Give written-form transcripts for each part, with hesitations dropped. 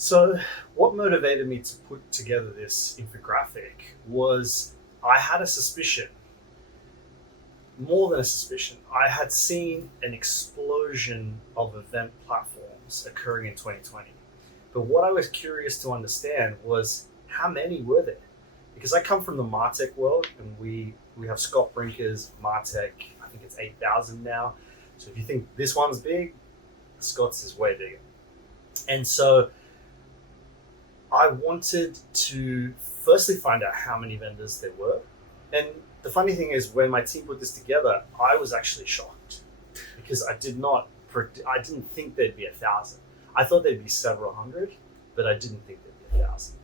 So, what motivated me to put together this infographic was I had a suspicion, more than a suspicion. I had seen an explosion of event platforms occurring in 2020. But what I was curious to understand was how many were there? Because I come from the MarTech world and we have Scott Brinker's MarTech, I think it's 8,000 now. So if you think this one's big, Scott's is way bigger. And so I wanted to firstly find out how many vendors there were. And the funny thing is, when my team put this together, I was actually shocked because I didn't think there'd be 1,000. I thought there'd be several hundred, but I didn't think there'd be 1,000.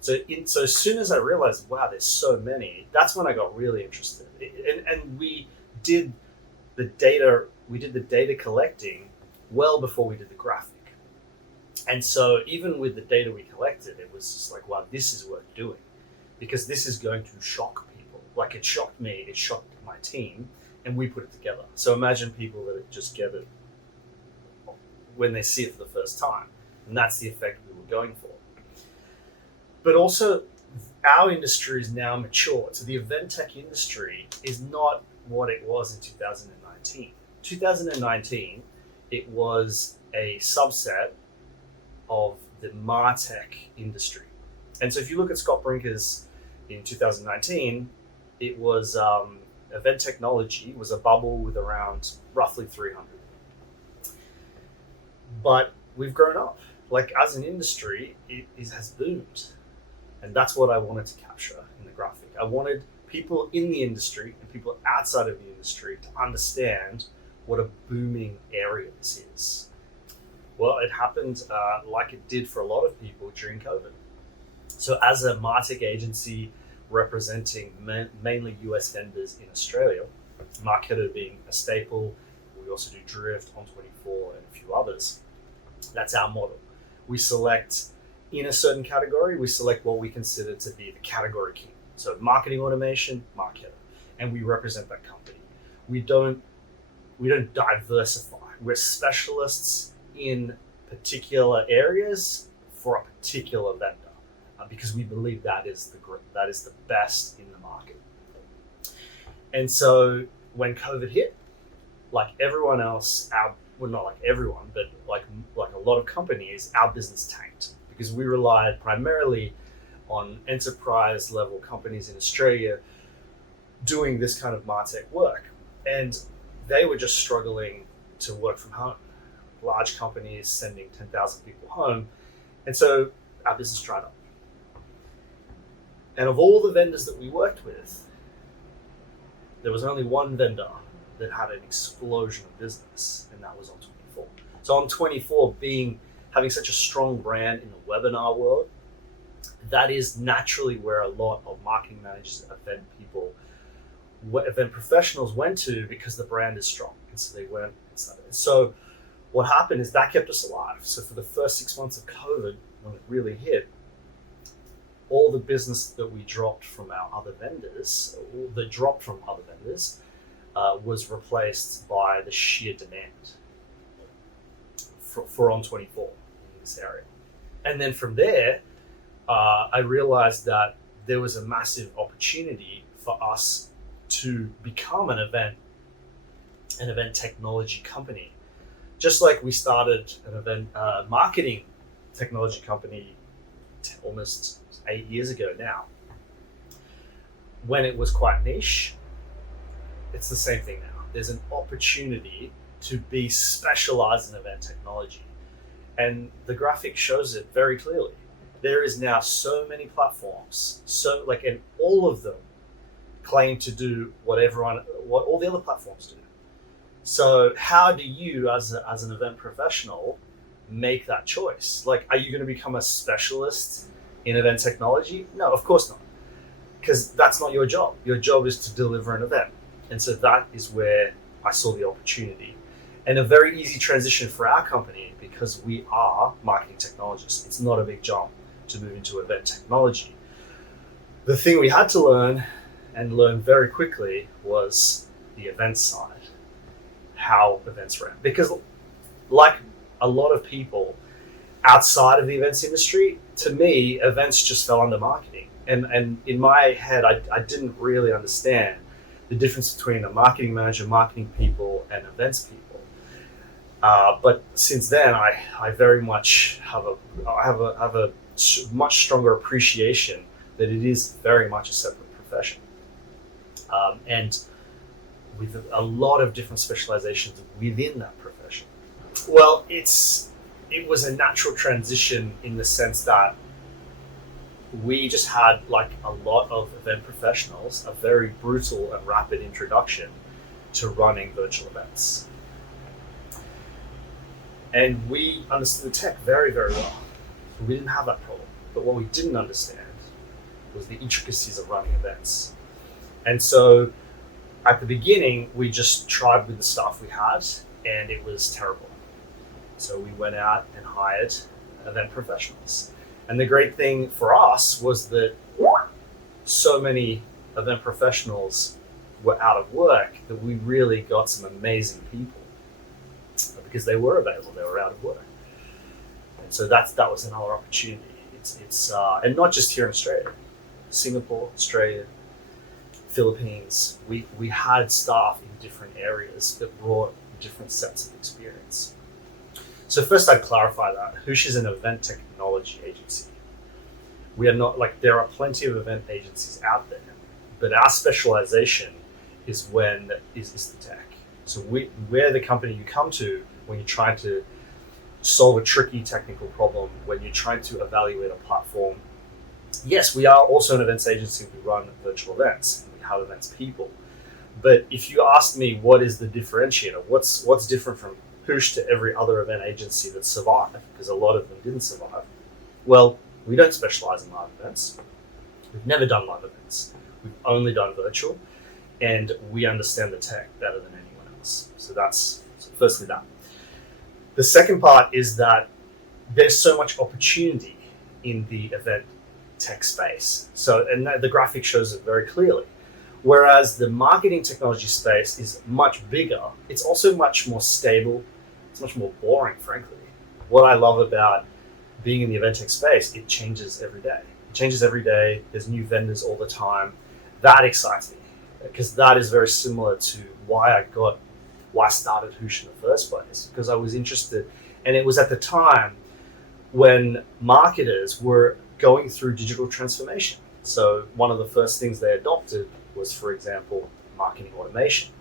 So as soon as I realized, wow, there's so many, that's when I got really interested. And we did the data collecting well before we did the graphic. And so even with the data we collected, it was just like, wow, this is worth doing because this is going to shock people. Like it shocked me, it shocked my team, and we put it together. So imagine people that just get it when they see it for the first time. And that's the effect we were going for. But also, our industry is now mature. So the EventTech industry is not what it was in 2019. 2019, it was a subset of the MarTech industry. And so if you look at Scott Brinker's in 2019, it was event technology was a bubble with around roughly 300. But we've grown up. Like as an industry, it has boomed. And that's what I wanted to capture in the graphic. I wanted people in the industry and people outside of the industry to understand what a booming area this is. Well, it happened like it did for a lot of people during COVID. So as a MarTech agency representing mainly US vendors in Australia, Marketo being a staple, we also do Drift, On24, and a few others. That's our model. We select, in a certain category, we select what we consider to be the category king. So marketing automation, Marketo. And we represent that company. We don't diversify. We're specialists in particular areas for a particular vendor because we believe that is the best in the market. And so when COVID hit, like everyone else, not like everyone, but like a lot of companies, our business tanked because we relied primarily on enterprise level companies in Australia doing this kind of MarTech work, and they were just struggling to work from home. Large companies sending 10,000 people home. And so our business dried up. And of all the vendors that we worked with, there was only one vendor that had an explosion of business, and that was On24. So On24 having such a strong brand in the webinar world, that is naturally where a lot of marketing managers, event professionals went to because the brand is strong. And so they went inside it. So what happened is that kept us alive. So for the first 6 months of COVID, when it really hit, all the business that we dropped from our other vendors, was replaced by the sheer demand for On24 in this area. And then from there, I realized that there was a massive opportunity for us to become an event technology company. Just like we started an event marketing technology company almost 8 years ago now, when it was quite niche, it's the same thing now. There's an opportunity to be specialized in event technology. And the graphic shows it very clearly. There is now so many platforms, and all of them claim to do what all the other platforms do. So how do you, as an event professional, make that choice? Like, are you going to become a specialist in event technology? No, of course not, because that's not your job. Your job is to deliver an event. And so that is where I saw the opportunity. And a very easy transition for our company because we are marketing technologists. It's not a big jump to move into event technology. The thing we had to learn very quickly was the event side, how events ran. Because like a lot of people, outside of the events industry, to me, events just fell under marketing. And in my head, I didn't really understand the difference between a marketing manager, marketing people, and events people. But since then, I very much have a much stronger appreciation that it is very much a separate profession, and with a lot of different specializations within that profession. Well, it was a natural transition in the sense that we just had like a lot of event professionals, a very brutal and rapid introduction to running virtual events. And we understood the tech very, very well. We didn't have that problem. But what we didn't understand was the intricacies of running events. And so at the beginning, we just tried with the staff we had, and it was terrible. So we went out and hired event professionals. And the great thing for us was that so many event professionals were out of work that we really got some amazing people because they were available, they were out of work. And so that was another opportunity. It's and not just here in Australia, Singapore, Australia, Philippines. We had staff in different areas that brought different sets of experience. So first I'd clarify that Hoosh is an event technology agency. We are not there are plenty of event agencies out there, but our specialization is the tech. So we're the company you come to when you're trying to solve a tricky technical problem, when you're trying to evaluate a platform. Yes, we are also an events agency. We run virtual events and we have events people. But if you ask me what is the differentiator, what's different from Hoosh to every other event agency that survived, because a lot of them didn't survive, well, we don't specialize in live events. We've never done live events. We've only done virtual, and we understand the tech better than anyone else. So firstly that. The second part is that there's so much opportunity in the event tech space. So, and the graphic shows it very clearly. Whereas the marketing technology space is much bigger, it's also much more stable. It's much more boring, frankly. What I love about being in the EventTech space, it changes every day. It changes every day. There's new vendors all the time. That excites me because that is very similar to why I started Hoosh in the first place, because I was interested. And it was at the time when marketers were going through digital transformation. So one of the first things they adopted was, for example, marketing automation.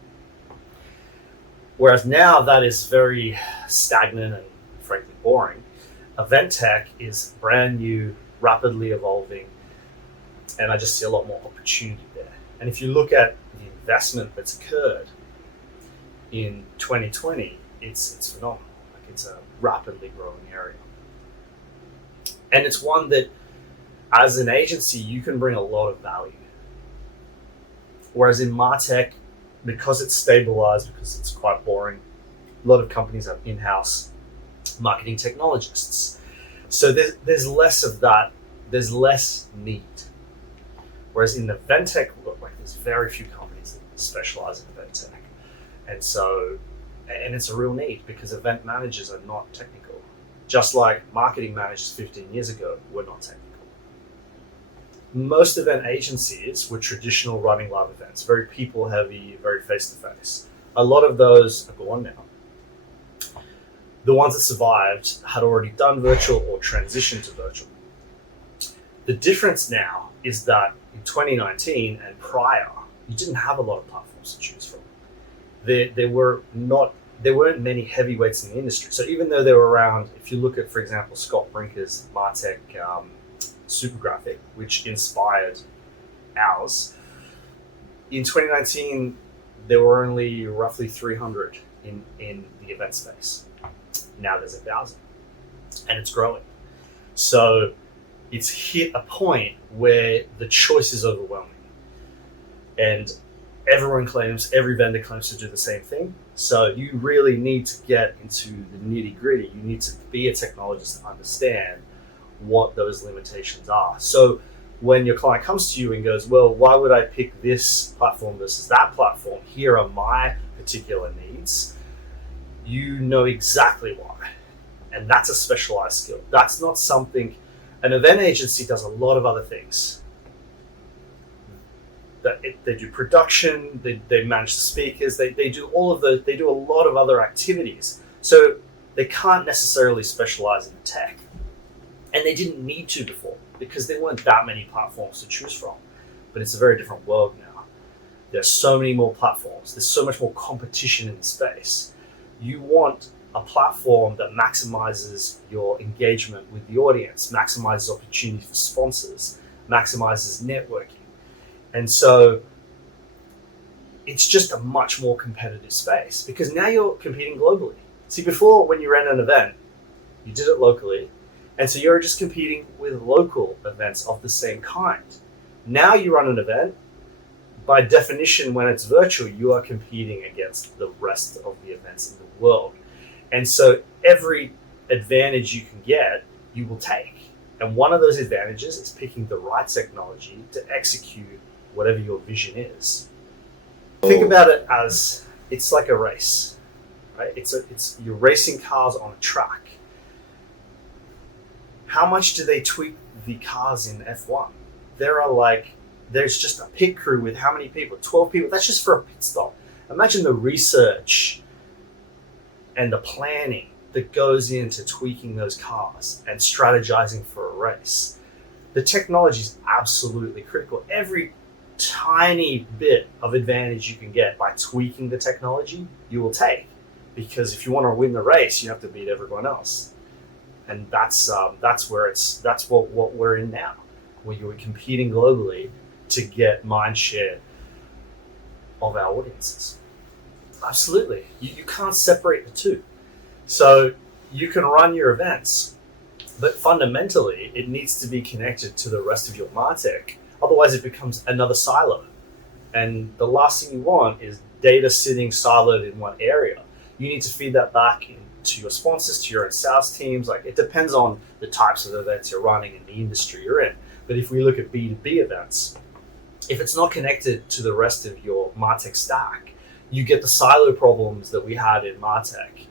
Whereas now that is very stagnant and frankly boring. EventTech is brand new, rapidly evolving, and I just see a lot more opportunity there. And if you look at the investment that's occurred in 2020, it's phenomenal. It's a rapidly growing area. And it's one that, as an agency, you can bring a lot of value. Whereas in MarTech, because it's stabilized, because it's quite boring, a lot of companies have in-house marketing technologists. So there's less of that, there's less need. Whereas in EventTech, there's very few companies that specialize in EventTech. And it's a real need because event managers are not technical. Just like marketing managers 15 years ago were not technical. Most event agencies were traditional running live events, very people heavy, very face-to-face. A lot of those are gone now. The ones that survived had already done virtual or transitioned to virtual. The difference now is that in 2019 and prior, you didn't have a lot of platforms to choose from. There weren't many heavyweights in the industry. So even though they were around, if you look at, for example, Scott Brinker's MarTech super graphic, which inspired ours, in 2019, there were only roughly 300 in the event space. Now there's 1,000, and it's growing. So it's hit a point where the choice is overwhelming, and every vendor claims to do the same thing. So you really need to get into the nitty gritty. You need to be a technologist to understand what those limitations are. So when your client comes to you and goes, well, why would I pick this platform versus that platform? Here are my particular needs. You know exactly why. And that's a specialized skill. That's not something, an event agency does a lot of other things. They do production, they manage the speakers, they do they do a lot of other activities. So they can't necessarily specialize in tech. And they didn't need to before because there weren't that many platforms to choose from. But it's a very different world now. There's so many more platforms. There's so much more competition in the space. You want a platform that maximizes your engagement with the audience, maximizes opportunity for sponsors, maximizes networking. And so it's just a much more competitive space because now you're competing globally. See, before when you ran an event, you did it locally. And so you're just competing with local events of the same kind. Now you run an event, by definition, when it's virtual, you are competing against the rest of the events in the world. And so every advantage you can get, you will take. And one of those advantages is picking the right technology to execute whatever your vision is. Think about it as it's like a race, right? You're racing cars on a track. How much do they tweak the cars in F1? There's just a pit crew with how many people? 12 people. That's just for a pit stop. Imagine the research and the planning that goes into tweaking those cars and strategizing for a race. The technology is absolutely critical. Every tiny bit of advantage you can get by tweaking the technology, you will take. Because if you want to win the race, you have to beat everyone else. And that's what we're in now, where you're competing globally to get mind share of our audiences. Absolutely. You can't separate the two. So you can run your events, but fundamentally it needs to be connected to the rest of your MarTech. Otherwise it becomes another silo. And the last thing you want is data sitting siloed in one area. You need to feed that back into your sponsors, to your own sales teams. Like, it depends on the types of events you're running and the industry you're in. But if we look at B2B events, if it's not connected to the rest of your MarTech stack, you get the silo problems that we had in MarTech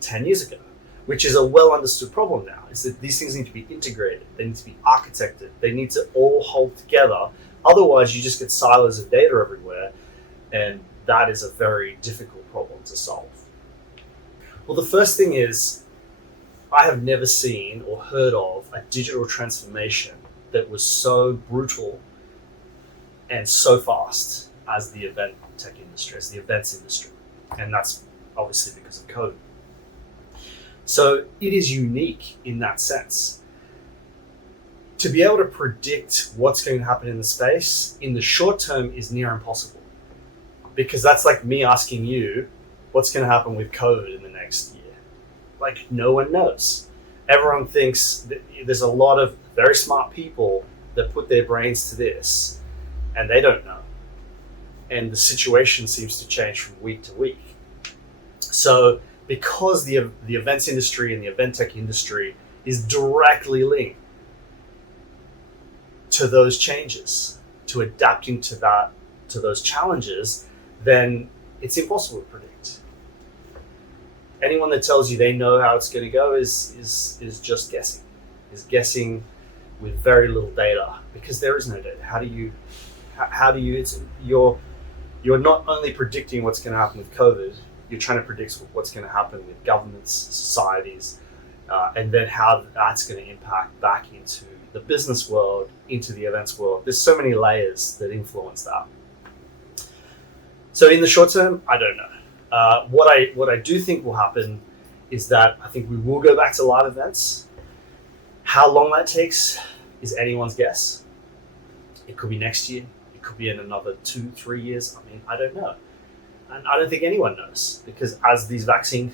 10 years ago, which is a well understood problem now, is that these things need to be integrated, they need to be architected, they need to all hold together. Otherwise, you just get silos of data everywhere, and that is a very difficult problem to solve. Well, the first thing is, I have never seen or heard of a digital transformation that was so brutal and so fast as the event tech industry, as the events industry. And that's obviously because of COVID. So it is unique in that sense. To be able to predict what's going to happen in the space in the short term is near impossible. Because that's like me asking you, what's going to happen with COVID in the next year? Like, no one knows. Everyone thinks that there's a lot of very smart people that put their brains to this, and they don't know. And the situation seems to change from week to week. So because the events industry and the event tech industry is directly linked to those changes, to adapting to those challenges, then it's impossible to predict. Anyone that tells you they know how it's going to go is just guessing. Is guessing with very little data, because there is no data. How do you? You're not only predicting what's going to happen with COVID. You're trying to predict what's going to happen with governments, societies, and then how that's going to impact back into the business world, into the events world. There's so many layers that influence that. So in the short term, I don't know. What I do think will happen is that I think we will go back to live events. How long that takes is anyone's guess. It could be next year. It could be in another 2-3 years. I mean, I don't know. And I don't think anyone knows, because as these vaccines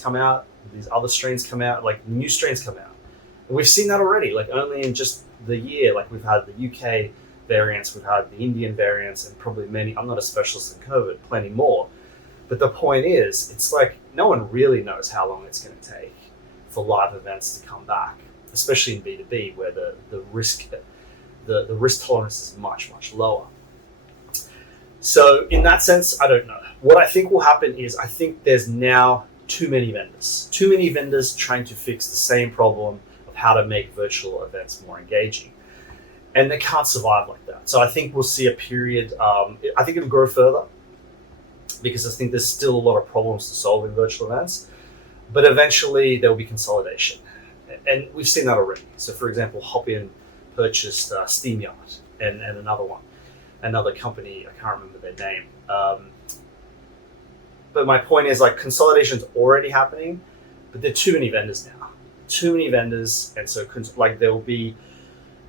come out, these other strains come out, like new strains come out. And we've seen that already, like only in just the year, like we've had the UK variants, we've had the Indian variants, and probably many, I'm not a specialist in COVID, plenty more. But the point is, it's like no one really knows how long it's going to take for live events to come back, especially in B2B, where the risk tolerance is much, much lower. So in that sense, I don't know. What I think will happen is, I think there's now too many vendors. Too many vendors trying to fix the same problem of how to make virtual events more engaging. And they can't survive like that. So I think we'll see a period, I think it'll grow further because I think there's still a lot of problems to solve in virtual events. But eventually there will be consolidation. And we've seen that already. So for example, Hopin purchased SteamYard and another company, I can't remember their name. But my point is, like, consolidation's already happening, but there are too many vendors now. Too many vendors, and so like there will be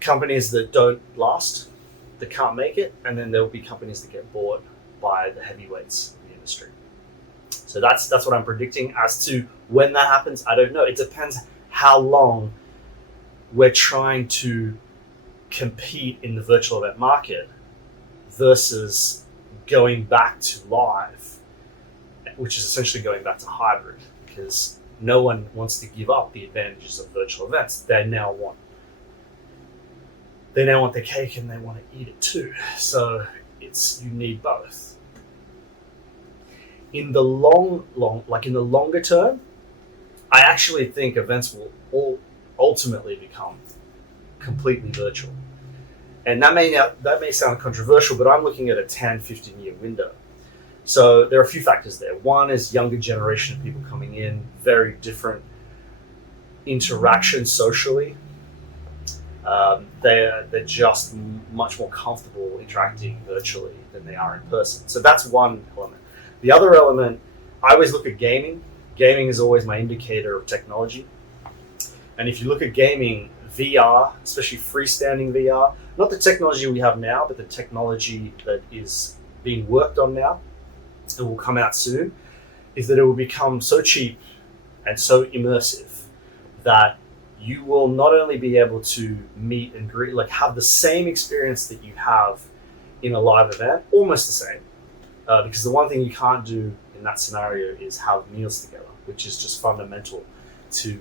companies that don't last, that can't make it, and then there will be companies that get bought by the heavyweights in the industry. So that's what I'm predicting. As to when that happens, I don't know. It depends how long we're trying to compete in the virtual event market versus going back to live, which is essentially going back to hybrid, because no one wants to give up the advantages of virtual events. They now want their cake and they want to eat it too. So you need both. In the longer term, I actually think events will all ultimately become completely virtual. And that may sound controversial, but I'm looking at a 10, 15-year window. So there are a few factors there. One is younger generation of people coming in, very different interaction socially. They're just much more comfortable interacting virtually than they are in person. So that's one element. The other element, I always look at gaming. Gaming is always my indicator of technology. And if you look at gaming, VR, especially freestanding VR, not the technology we have now, but the technology that is being worked on now, it will come out soon, is that it will become so cheap and so immersive that you will not only be able to meet and greet, like have the same experience that you have in a live event, almost the same, because the one thing you can't do in that scenario is have meals together, which is just fundamental to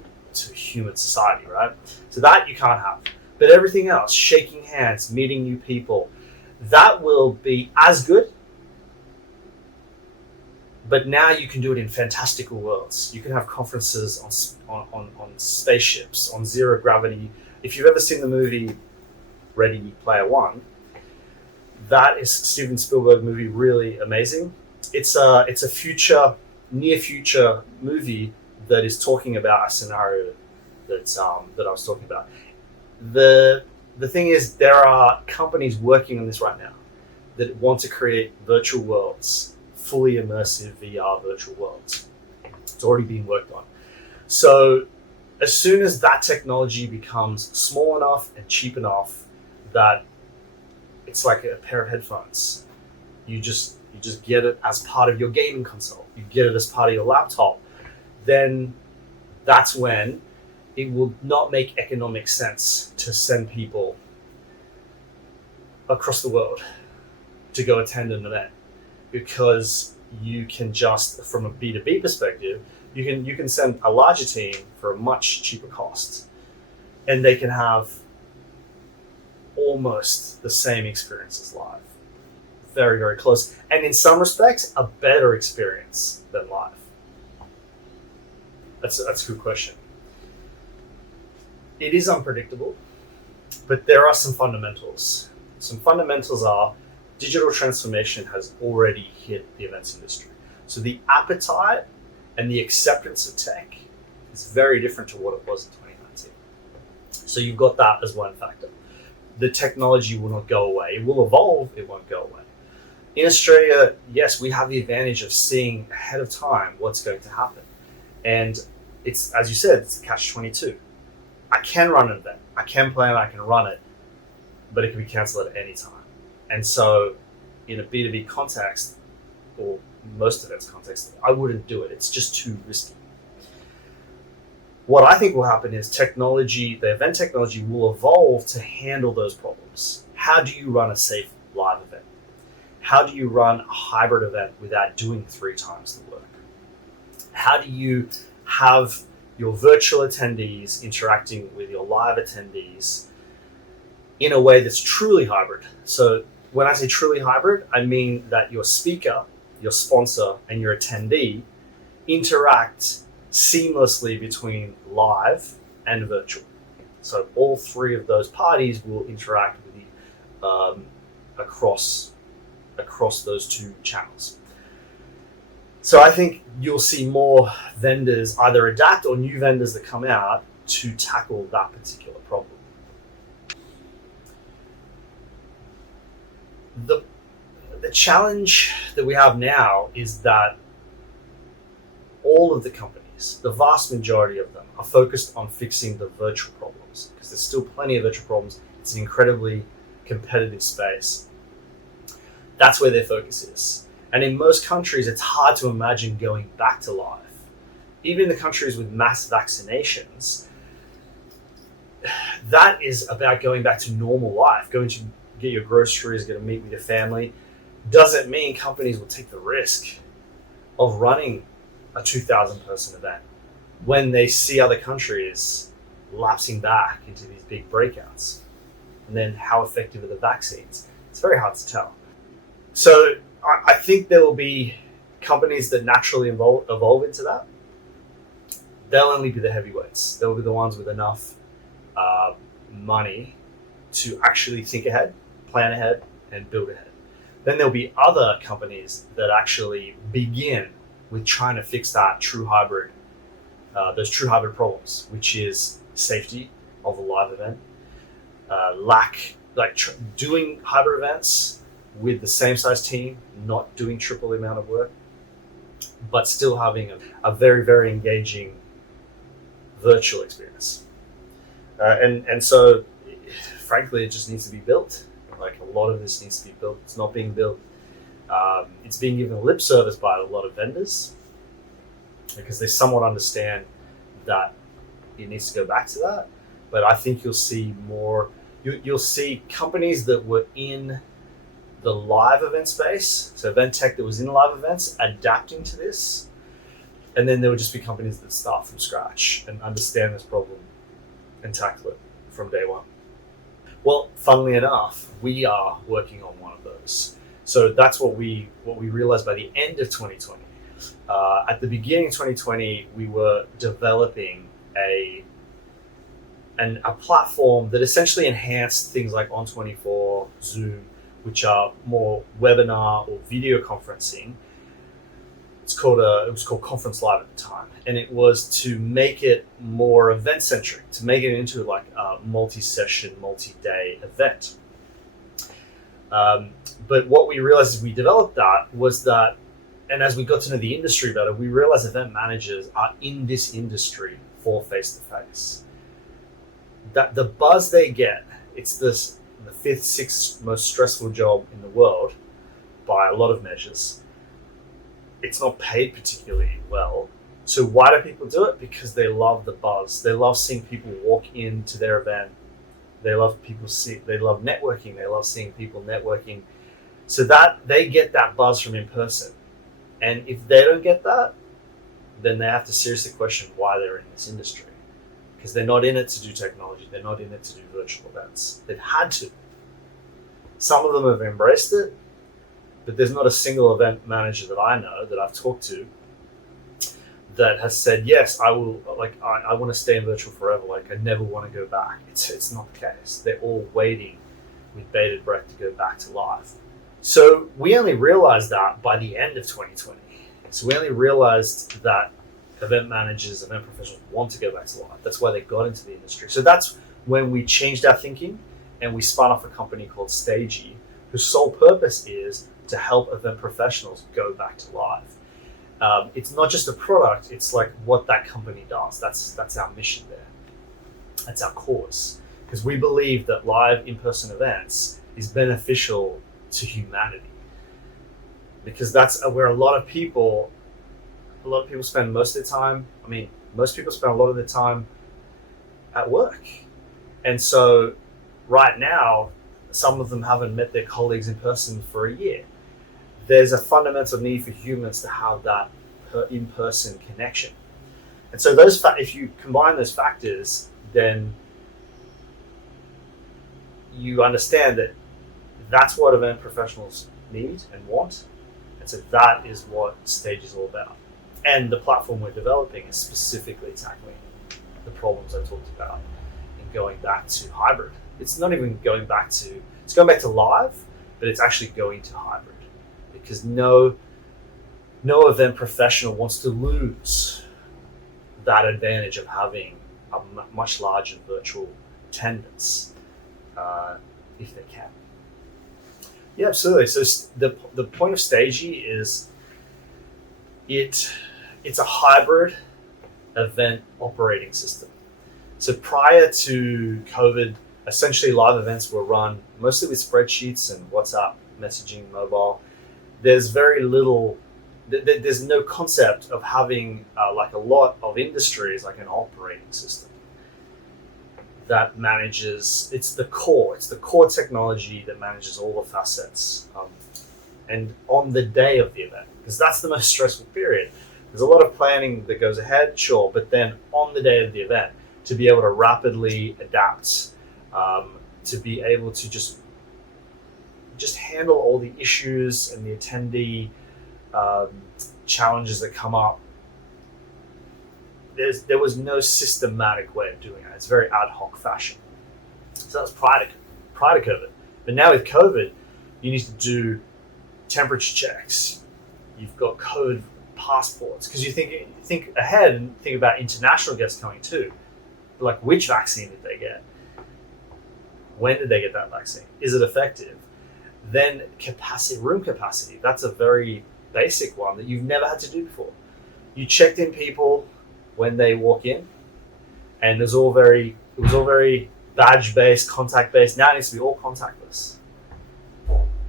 human society, right? So that you can't have. But everything else, shaking hands, meeting new people, that will be as good. But now you can do it in fantastical worlds. You can have conferences on spaceships, on zero gravity. If you've ever seen the movie Ready Player One, that is Steven Spielberg movie, really amazing. It's a near future movie that is talking about a scenario that I was talking about. The thing is, there are companies working on this right now that want to create virtual worlds, fully immersive VR virtual worlds. It's already being worked on. So as soon as that technology becomes small enough and cheap enough that it's like a pair of headphones, you just get it as part of your gaming console, you get it as part of your laptop, then that's when it will not make economic sense to send people across the world to go attend an event, because you can just, from a B2B perspective, you can send a larger team for a much cheaper cost, and they can have almost the same experience as live. Very, very close. And in some respects, a better experience than live. That's a good question. It is unpredictable, but there are some fundamentals. Some fundamentals are digital transformation has already hit the events industry. So the appetite and the acceptance of tech is very different to what it was in 2019. So you've got that as one factor. The technology will not go away. It will evolve, it won't go away. In Australia, yes, we have the advantage of seeing ahead of time what's going to happen. And it's, as you said, it's a catch-22. I can run an event, I can plan, I can run it, but it can be cancelled at any time. And so in a B2B context, or most events context, I wouldn't do it. It's just too risky. What I think will happen is technology, the event technology will evolve to handle those problems. How do you run a safe live event? How do you run a hybrid event without doing 3 times the work? How do you have your virtual attendees interacting with your live attendees in a way that's truly hybrid? So when I say truly hybrid, I mean that your speaker, your sponsor, and your attendee interact seamlessly between live and virtual. So all three of those parties will interact with across those two channels. So I think you'll see more vendors either adapt or new vendors that come out to tackle that particular problem. The challenge that we have now is that all of the companies, the vast majority of them, are focused on fixing the virtual problems because there's still plenty of virtual problems. It's an incredibly competitive space. That's where their focus is. And in most countries, it's hard to imagine going back to live. Even in the countries with mass vaccinations, that is about going back to normal life, going to get your groceries, going to meet with your family. Doesn't mean companies will take the risk of running a 2,000 person event when they see other countries lapsing back into these big breakouts. And then how effective are the vaccines? It's very hard to tell. So I think there will be companies that naturally evolve into that. They'll only be the heavyweights. They'll be the ones with enough money to actually think ahead, plan ahead, and build ahead. Then there'll be other companies that actually begin with trying to fix that true hybrid, those true hybrid problems, which is safety of a live event, doing hybrid events with the same size team, not doing triple the amount of work, but still having a very, very engaging virtual experience. And so, frankly, it just needs to be built. Like a lot of this needs to be built. It's not being built. It's being given lip service by a lot of vendors because they somewhat understand that it needs to go back to that. But I think you'll see more. You'll see companies that were in the live event space, so EventTech that was in live events, adapting to this. And then there would just be companies that start from scratch and understand this problem and tackle it from day one. Well, funnily enough, we are working on one of those. So that's what we realized by the end of 2020. At the beginning of 2020, we were developing a platform that essentially enhanced things like On24, Zoom, which are more webinar or video conferencing. It was called Conference Live at the time, and it was to make it more event centric, to make it into like a multi-session, multi-day event. But what we realized as we developed that was that, and as we got to know the industry better, we realized event managers are in this industry for face-to-face. That the buzz they get, it's the fifth, sixth most stressful job in the world by a lot of measures. It's not paid particularly well. So why do people do it? Because they love the buzz. They love seeing people walk into their event. They love networking. They love seeing people networking. So that they get that buzz from in person. And if they don't get that, then they have to seriously question why they're in this industry. Because they're not in it to do technology. They're not in it to do virtual events. They've had to. Some of them have embraced it, but there's not a single event manager that I know that I've talked to that has said, yes, I will, I want to stay in virtual forever. Like, I never want to go back. It's not the case. They're all waiting with bated breath to go back to live. So we only realized that by the end of 2020. So we only realized that event managers, event professionals want to go back to live. That's why they got into the industry. So that's when we changed our thinking and we spun off a company called Stagey, whose sole purpose is to help event professionals go back to live. It's not just a product, it's like what that company does. That's our mission there. That's our cause. Because we believe that live in-person events is beneficial to humanity. Because that's where a lot of people spend most of their time. I mean, most people spend a lot of their time at work. And so right now, some of them haven't met their colleagues in person for a year. There's a fundamental need for humans to have that in-person connection. And so if you combine those factors, then you understand that that's what event professionals need and want. And so that is what Stage is all about. And the platform we're developing is specifically tackling the problems I talked about and going back to hybrid. It's not even going back to, it's going back to live, but it's actually going to hybrid, because no event professional wants to lose that advantage of having a much larger virtual attendance if they can. Yeah, absolutely. So the point of Stagey is it's a hybrid event operating system. So prior to COVID, essentially live events were run mostly with spreadsheets and WhatsApp messaging, mobile. There's very little, there's no concept of having like a lot of industries like an operating system that manages, it's the core technology that manages all the facets. And on the day of the event, because that's the most stressful period. There's a lot of planning that goes ahead, sure, but then on the day of the event, to be able to rapidly adapt, to be able to just handle all the issues and the attendee challenges that come up. There was no systematic way of doing it. It's very ad hoc fashion. So that was prior to COVID. But now with COVID, you need to do temperature checks. You've got COVID passports, because you think ahead and think about international guests coming too. Like, which vaccine did they get? When did they get that vaccine? Is it effective? Then room capacity. That's a very basic one that you've never had to do before. You checked in people when they walk in, and it was all very badge based, contact based. Now it needs to be all contactless.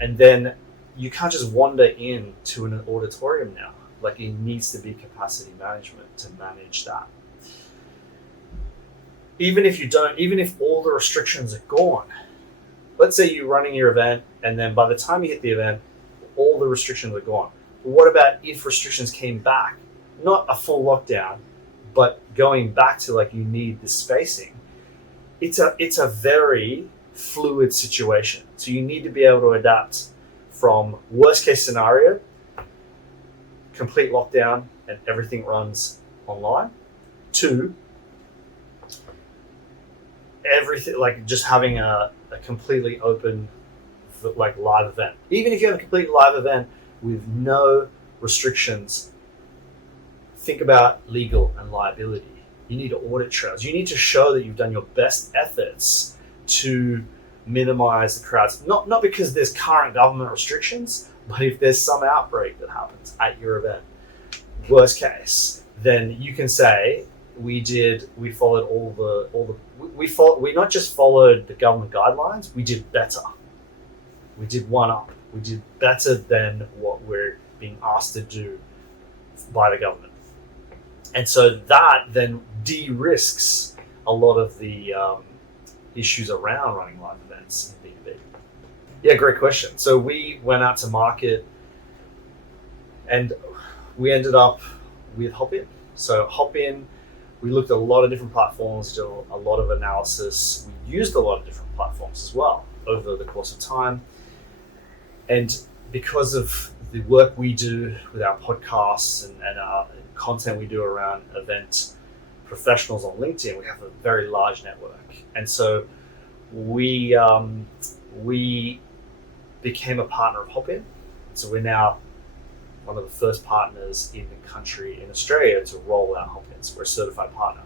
And then you can't just wander into an auditorium now. Like, it needs to be capacity management to manage that. Even if all the restrictions are gone, let's say you're running your event, and then by the time you hit the event, all the restrictions are gone. But what about if restrictions came back? Not a full lockdown, but going back to like, you need the spacing. It's a very fluid situation. So you need to be able to adapt from worst case scenario, complete lockdown and everything runs online, to everything, like just having a completely open like live event. Even if you have a complete live event with no restrictions, think about legal and liability. You need to audit trails. You need to show that you've done your best efforts to minimize the crowds. Not because there's current government restrictions, but if there's some outbreak that happens at your event, worst case, then you can say we followed we not just followed the government guidelines, we did better. We did one up. We did better than what we're being asked to do by the government. And so that then de-risks a lot of the issues around running live events in B2B. Yeah, great question. So we went out to market and we ended up with Hopin. So Hopin, we looked at a lot of different platforms, did a lot of analysis. We used a lot of different platforms as well over the course of time. And because of the work we do with our podcasts and our content we do around event professionals on LinkedIn, we have a very large network. And so we became a partner of Hopin. So we're now one of the first partners in the country, in Australia, to roll out Hopin. So we're a certified partner.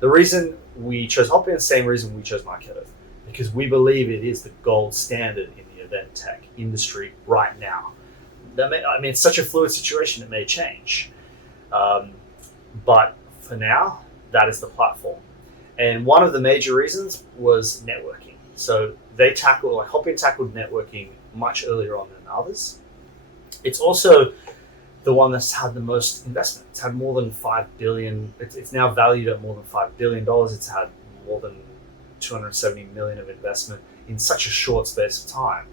The reason we chose Hopin is the same reason we chose MarTech, because we believe it is the gold standard in the event tech industry right now. It's such a fluid situation, it may change. But for now, that is the platform. And one of the major reasons was networking. So Hopin tackled networking much earlier on than others. It's also the one that's had the most investment. It's had more than $5 billion. It's now valued at more than $5 billion. It's had more than 270 million of investment in such a short space of time,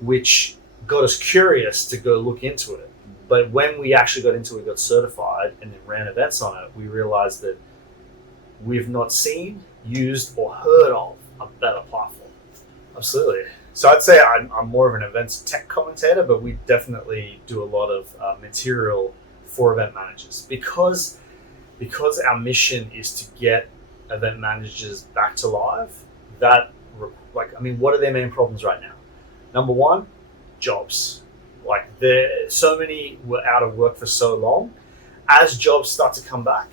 which got us curious to go look into it. But when we actually got into it, got certified, and then ran events on it, we realized that we've not seen, used, or heard of a better platform. Absolutely. So I'd say I'm more of an events tech commentator, but we definitely do a lot of material for event managers because our mission is to get event managers back to live. What are their main problems right now? Number one, jobs. So many were out of work for so long. As jobs start to come back,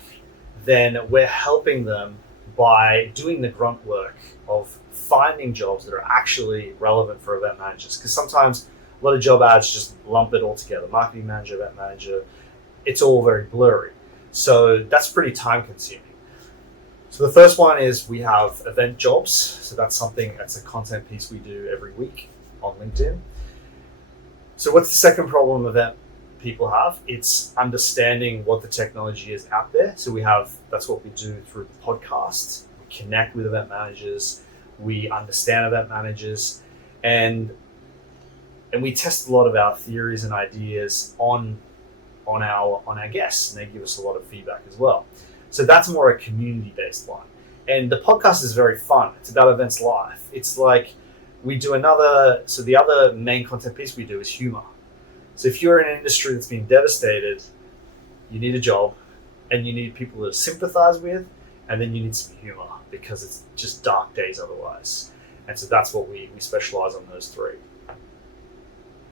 then we're helping them by doing the grunt work of finding jobs that are actually relevant for event managers. Because sometimes a lot of job ads just lump it all together. Marketing manager, event manager, it's all very blurry. So that's pretty time consuming. So the first one is we have event jobs. So that's a content piece we do every week on LinkedIn. So what's the second problem event people have? It's understanding what the technology is out there. So that's what we do through the podcast. We connect with event managers. We understand event managers, and we test a lot of our theories and ideas on our guests, and they give us a lot of feedback as well. So that's more a community-based one. And the podcast is very fun. It's about events live. It's like we do the other main content piece we do is humor. So if you're in an industry that's been devastated, you need a job and you need people to sympathize with, and then you need some humor because it's just dark days otherwise. And so that's what we specialize on, those three.